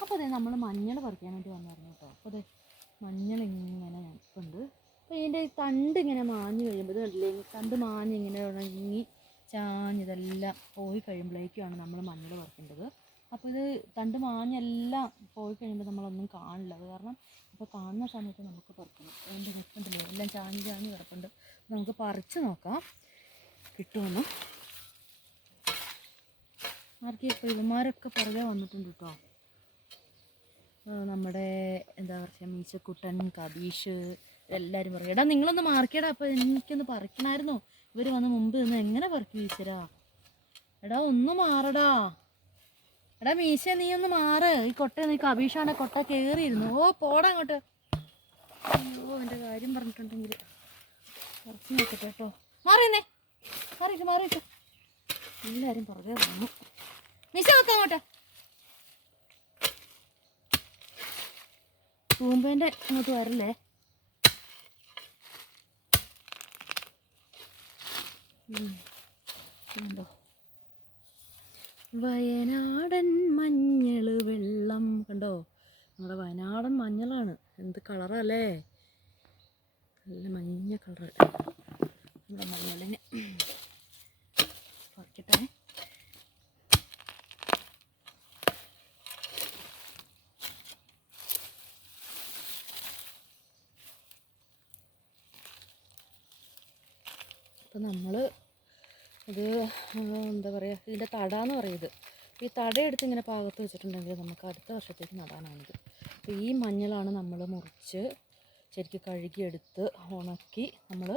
അപ്പോൾ അതെ നമ്മൾ മഞ്ഞൾ പറിക്കാൻ വേണ്ടി വന്നായിരുന്നു കേട്ടോ. അപ്പോൾ അതെ മഞ്ഞൾ ഇങ്ങനെ ഞെട്ടുണ്ട്. അപ്പോൾ ഇതിൻ്റെ തണ്ട് ഇങ്ങനെ മാഞ്ഞ് കഴിയുമ്പോൾ ഇത് കണ്ടില്ലേ, തണ്ട് മാഞ്ഞ് ഇങ്ങനെ ഉണങ്ങി ചാഞ്ഞിതെല്ലാം പോയി കഴിയുമ്പോഴേക്കുമാണ് നമ്മൾ മഞ്ഞൾ പറിക്കേണ്ടത്. അപ്പോൾ ഇത് തണ്ട് മാഞ്ഞെല്ലാം പോയി കഴിയുമ്പോൾ നമ്മളൊന്നും കാണില്ല. അത് കാരണം ഇപ്പോൾ കാണുന്ന സമയത്ത് നമുക്ക് പറിക്കണം. അതിൻ്റെ നിൽപ്പുണ്ടല്ലോ എല്ലാം ചാഞ്ഞ് കിടപ്പുണ്ട്. നമുക്ക് പറിച്ച് നോക്കാം കിട്ടുമെന്ന്. ഇപ്പോൾ ഇവന്മാരൊക്കെ പുറകെ വന്നിട്ടുണ്ട് കേട്ടോ. നമ്മുടെ എന്താ പറയുക, മീശക്കുട്ടൻ, കബീഷ് എല്ലാവരും പറയും എടാ നിങ്ങളൊന്ന് മാർക്കിയടാ, അപ്പോൾ എനിക്കൊന്ന് പറിക്കണമായിരുന്നു. ഇവർ വന്ന് മുമ്പ് നിന്ന് എങ്ങനെ പറിക്കും ഈശ്വരാ. എടാ ഒന്ന് മാറടാ, എടാ മീശ നീ ഒന്ന് മാറ്. ഈ കൊട്ട നീ കബീഷാണ് കൊട്ട കയറിയിരുന്നു. ഓ പോടാ അങ്ങോട്ട്. അയ്യോ എൻ്റെ കാര്യം പറഞ്ഞിട്ടുണ്ടെങ്കിൽ പറിച്ച് നോക്കട്ടെ കേട്ടോ. മാറിയെന്നേ, മാറിയിട്ട് എല്ലാവരും പുറകെ വന്നു. മീശ നോക്കാം അങ്ങോട്ട്. തൂമ്പേൻ്റെ അങ്ങോട്ട് വരല്ലേ. കണ്ടോ, വയനാടൻ മഞ്ഞൾ വെള്ളം കണ്ടോ. നമ്മുടെ വയനാടൻ മഞ്ഞളാണ്. എന്ത് കളറല്ലേ, നല്ല മഞ്ഞ കളറ്. നമ്മുടെ മഞ്ഞളിന് പറിക്കട്ടെ. അപ്പം നമ്മൾ ഇത് എന്താ പറയുക, ഇതിൻ്റെ തടാന്ന് പറയുന്നത്. ഈ തടയെടുത്ത് ഇങ്ങനെ പാകത്ത് വെച്ചിട്ടുണ്ടെങ്കിൽ നമുക്ക് അടുത്ത വർഷത്തേക്ക് നടാനാണിത്. അപ്പോൾ ഈ മഞ്ഞളാണ് നമ്മൾ മുറിച്ച് ശരിക്കും കഴുകിയെടുത്ത് ഉണക്കി നമ്മൾ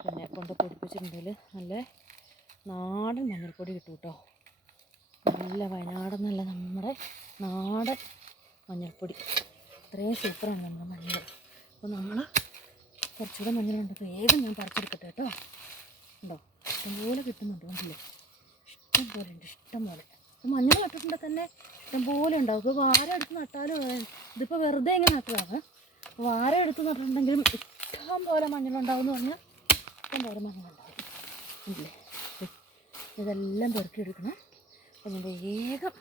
പിന്നെ കൊണ്ട് പൊടിപ്പിച്ചിട്ടുണ്ടെങ്കിൽ നല്ല നാടൻ മഞ്ഞൾപ്പൊടി കിട്ടും കേട്ടോ. നല്ല വയനാടൻ നല്ല നമ്മുടെ നാടൻ മഞ്ഞൾപ്പൊടി. ഇത്രയും സൂപ്പറാണ് നമ്മുടെ മഞ്ഞൾ. അപ്പോൾ നമ്മൾ കുറച്ചുകൂടെ മഞ്ഞളുണ്ട്. വേഗം ഞാൻ പറിച്ചെടുക്കട്ടെ കേട്ടോ. ഉണ്ടോ, ഇഷ്ടംപോലെ കിട്ടുന്നുണ്ടോ മഞ്ഞൾ, ഇഷ്ടംപോലെ ഉണ്ട്, ഇഷ്ടംപോലെ. മഞ്ഞൾ നട്ടിട്ടുണ്ടെങ്കിൽ തന്നെ ഇഷ്ടംപോലെ ഉണ്ടാവും. ഇപ്പോൾ വാര എടുത്ത് നട്ടാലും ഇതിപ്പോൾ വെറുതെ ഇങ്ങനെ നട്ടതാണ്. വാര എടുത്ത് നട്ടിട്ടുണ്ടെങ്കിലും ഇഷ്ടംപോലെ മഞ്ഞളുണ്ടാവും എന്ന് പറഞ്ഞാൽ ഇഷ്ടംപോലെ മഞ്ഞളുണ്ടാവും. ഇല്ലേ, ഇതെല്ലാം പെറുക്കിയെടുക്കണം. അപ്പം ഞാൻ വേഗം